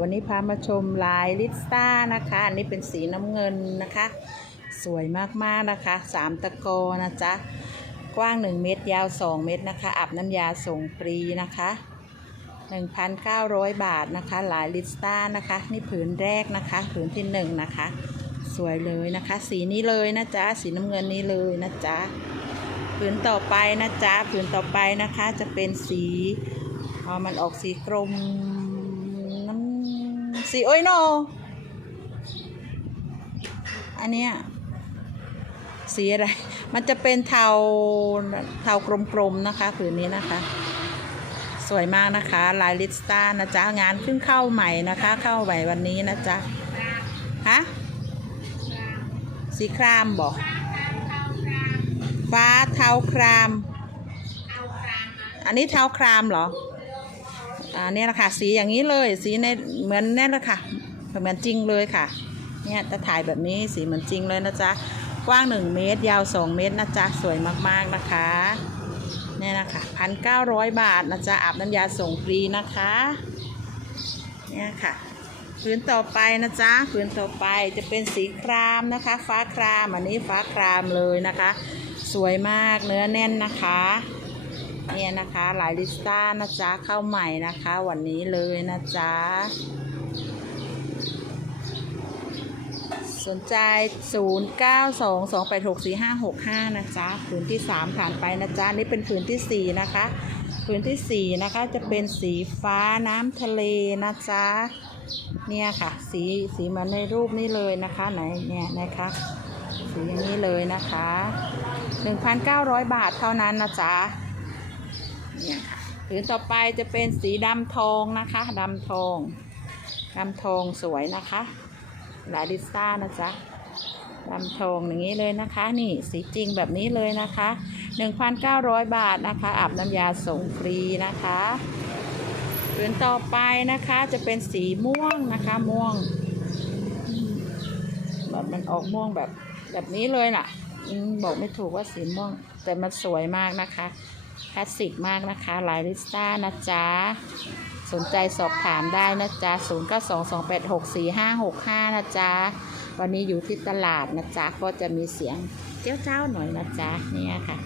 วันนี้พามาชมลายลิสต้านะคะ อันนี้เป็นสีน้ำเงินนะคะ สวยมากๆนะคะสามตะโกนะจ๊ะ กว้าง 1 เมตรยาว 2 เมตรนะคะ อาบน้ำยาส่งฟรีนะคะ 1,900 บาทนะคะ ลายลิสต้านะคะ นี่ผืนแรกนะคะ ผืนที่ 1 นะคะ สวยเลยนะคะ สีนี้เลยนะจ๊ะ สีน้ำเงินนี้เลยนะจ๊ะ ผืนต่อไปนะจ๊ะ ผืนต่อไปนะคะ จะเป็นสีพอมันออกสีกรม สีโอ้ยโน อันเนี้ยสีอะไร มันจะเป็นเทาเทากลมๆนะคะผืนนี้นะคะ สวยมากนะคะ ลายลิสตานะจ๊ะ งานขึ้นเข้าใหม่นะคะ เข้าใหม่วันนี้นะจ๊ะ ฮะ สีครามบอก ฟ้าเทาคราม อันนี้เทาครามเหรอ อ่าเนี่ยแหละค่ะสีอย่างนี้เลยสีในเหมือนแน่นเลยค่ะเหมือนจริงเลยค่ะเนี่ยจะถ่ายแบบนี้สีเหมือนจริงเลยนะจ๊ะกว้าง 1 เมตร ยาว 2 เมตรนะจ๊ะสวยมากๆนะคะเนี่ยนะคะพันเก้าร้อยบาทนะจ๊ะอาบน้ำยาส่งฟรีนะคะเนี่ยค่ะพื้นต่อไปนะจ๊ะพื้นต่อไปจะเป็นสีครามนะคะ ฟ้าครามอันนี้ฟ้าครามเลยนะคะ สวยมากเนื้อแน่นนะคะ เนี่ยนะคะลายลิสต้านะจ๊ะเข้าใหม่นะคะ วันนี้เลยนะจ๊ะสนใจ 0922864565 นะจ๊ะผืนที่ 3 ผ่านไปนะจ๊ะนี่เป็นผืนทีสี่4 นะคะผืนทีสี่ 4 นะคะจะเป็นสีฟ้าน้ำทะเลนะจ๊ะเนี่ยค่ะ สีสีเหมันในรูปนี้เลยนะคะไหนเนี่ยนะคะสีอย่างนี้เลยนะคะ 1,900 บาทเท่านั้นนะจ๊ะ เนี่ยผืนต่อไปจะเป็นสีดำทองนะคะดำทองดำทองสวยนะคะลาดิสต้านะจ๊ะดำทองอย่างนี้เลยนะคะ นี่สีจริงแบบนี้เลยนะคะ 1,900 บาทนะคะอาบน้ำยาส่งฟรีนะคะผืนต่อไปนะคะจะเป็นสีม่วงนะคะม่วงแบบมันออกม่วงแบบแบบนี้เลยล่ะบอกไม่ถูกว่าสีม่วง แต่มันสวยมากนะคะ คลาสสิกมากนะคะลายลิสต้านะจ๊ะ สนใจสอบถามได้นะจ๊ะ 0 9 2 2 8 6 4 5 6 5 นะจ๊ะ วันนี้อยู่ที่ตลาดนะจ๊ะ ก็จะมีเสียงเจ้าเจ้าหน่อยนะจ๊ะ เนี่ยค่ะ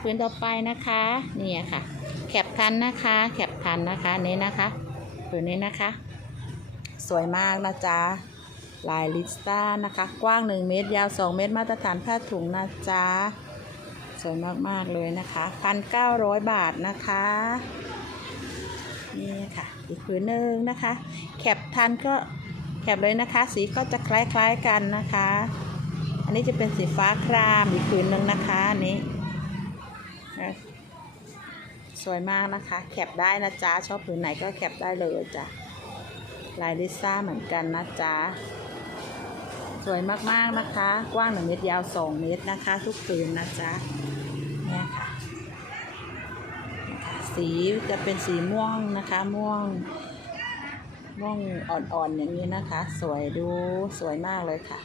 พื้นต่อไปนะคะ เนี่ยค่ะ แคปทันนะคะ แคปทันนะคะนี้นะคะผืนนี้นะคะ สวยมากนะจ๊ะลายลิสต้านะคะ กว้าง 1 เมตร ยาว 2 เมตร มาตรฐานผ้าถุงนะจ๊ะ วยมาก ๆ เลยนะคะพันเก้าร้อยบาทนะคะ นี่ค่ะ อีกผืนหนึ่งนะคะ แคปทันก็แคปเลยนะคะ สีก็จะคล้าย ๆ กันนะคะ อันนี้จะเป็นสีฟ้าครามอีกผืนหนึ่งนะคะอันนี้ สวยมากนะคะ แคปได้นะจ๊ะ ชอบผืนไหนก็แคปได้เลยจ้ะลายลิซ่าเหมือนกันนะจ๊ะ สวยมากๆนะคะ กว้าง1เมตรยาว2เมตรนะคะ ทุกผืนนะจ๊ะ เนี่ยค่ะ สีจะเป็นสีม่วงนะคะ ม่วง ม่วงอ่อนๆอย่างนี้นะคะ สวยดูสวยมากเลยค่ะ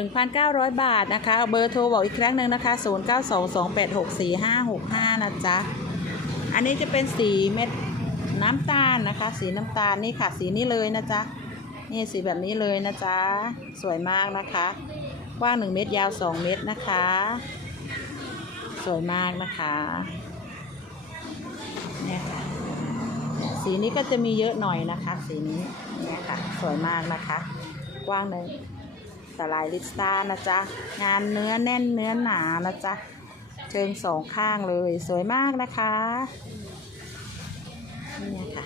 1,900 บาทนะคะ เบอร์โทรบอกอีกครั้งหนึ่งนะคะ 0922864565 นะจ๊ะ อันนี้จะเป็นสีเม็ดน้ำตาลนะคะ สีน้ำตาลนี่ค่ะ สีนี้เลยนะจ๊ะ นี่สีแบบนี้เลยนะจ๊ะ สวยมากนะคะ กว้าง 1 เมตรยาว 2 เมตรนะคะ สวยมากนะคะเนี่ยค่ะสีนี้ก็จะมีเยอะหน่อยนะคะ สีนี้เนี่ยค่ะ สวยมากนะคะกว้างเลยสลายลิสตานะจ๊ะงานเนื้อแน่นเนื้อหนานะจ๊ะเชิงสองข้างเลยสวยมากนะคะเนี่ยค่ะ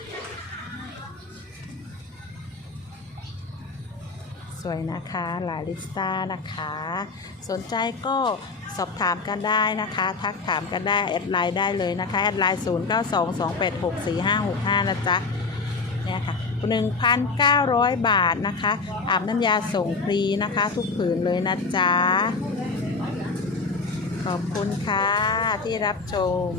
สวยนะคะลายลิสต้านะคะ สนใจก็สอบถามกันได้นะคะ ทักถามกันได้ แอดไลน์ได้เลยนะคะ แอดไลน์0 9 2 2 8 6 4 5 6 5 นะจ๊ะเนี่ยค่ะ 1,900 บาทนะคะ อาบน้ำยาส่งฟรีนะคะ ทุกผืนเลยนะจ๊ะ ขอบคุณค่ะที่รับชม